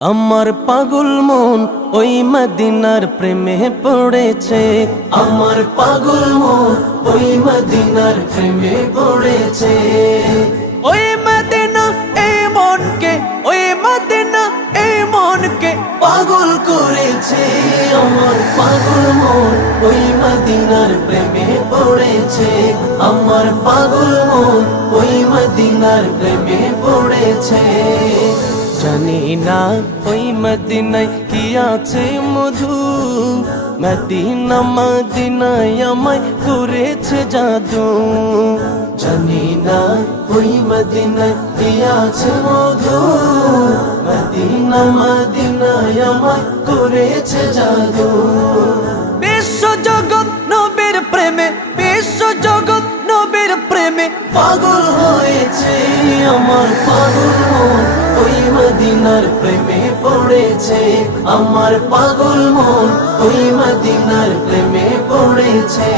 আমার পাগল মন ওই মদিনার প্রেমে পড়েছে। আমার পাগল মন ওই মদিনার প্রেমে পড়েছে। ওই মদিনা এই মনকে, ওই মদিনা এই মনকে পাগল করেছে। আমার পাগল মন ওই মদিনার প্রেমে পড়েছে। আমার পাগল মন ওই মদিনার প্রেমে পড়েছে। জানি না ওই মদিনায় কি আছে মধু, মদিনা মদিনায় আমায় করেছে জাদু। জানি না ওই মদিনায় কি আছে মধু, মদিনা মদিনায় আমায় করেছে জাদু। বিশ্ব জগৎ নবীর প্রেমে, বিশ্ব জগৎ নবীর প্রেমে পাগল হয়েছে। আমার পাগল মন ওই মদিনার প্রেমে পড়েছে। আমার পাগল মন ওই মদিনার প্রেমে পড়েছে।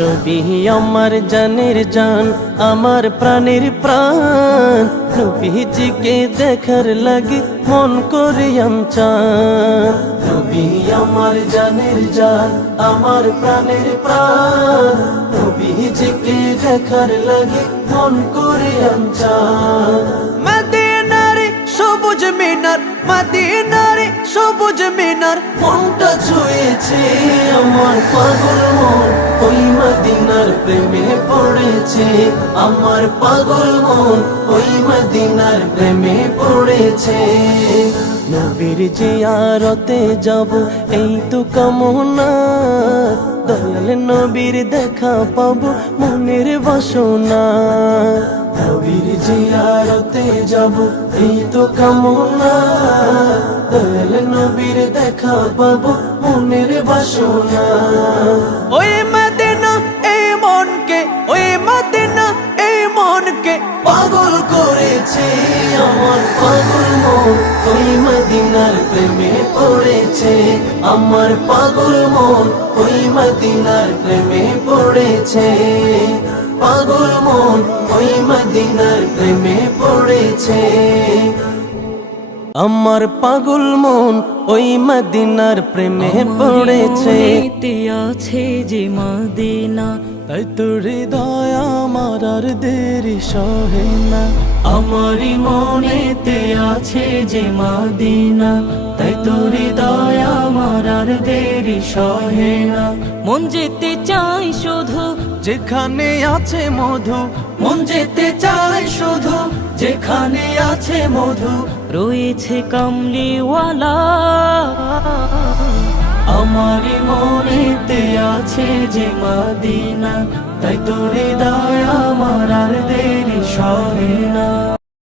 নবী আমার জানের জান, আমার প্রাণের প্রাণ, নবীজিকে দেখার লাগে মন করে চান। নবী আমার জানের জান, আমার প্রাণের প্রাণ, নবীজিকে দেখার লাগে মন করে চান। মদিনারে সবুজ মিনার, মদিনারে সবুজ মিনার মনটা ছুঁয়েছে। আমার পাগল মন ওই মদিনার প্রেমে পড়েছে। আমার পাগল মন ওই মদিনার প্রেমে পড়েছে। নবীর জিয়ারতে যাব এই তো কামনা, দয়াল নবীর দেখা পাবো মনের বাসনা। নবীর জিয়ারতে যাব এই তো কামনা, দয়াল নবীর দেখা পাবো মনের বাসনা। ওই মদিনা এই মনকে, ওই মদিনা এই মনকে পাগল করেছে। আমার পাগল মন ওই মদিনার প্রেমে পড়েছে। আমার পাগল মন ওই মদিনার প্রেমে পড়েছে। পাগল মন ওই মদিনার প্রেমে পড়েছে। আমার পাগল মন ওই মদিনার প্রেমে পড়েছে। আছে যে মদিনা, তাই তোর হৃদয় আমার আর দেরি সহে না। আমারই মনেতে আছে যে মদিনা, তাই তোর হৃদয় আমার আর দেরি সহে না। মন যেতে চাই শুধু যেখানে আছে মধু, মন যেতে চাই শুধু যেখানে আছে মধু, রয়েছে কামলিওয়ালা। আমারই মনেতে আছে যে মদিনা, তাই তোর হৃদয় আমার আর দেরি সহে না।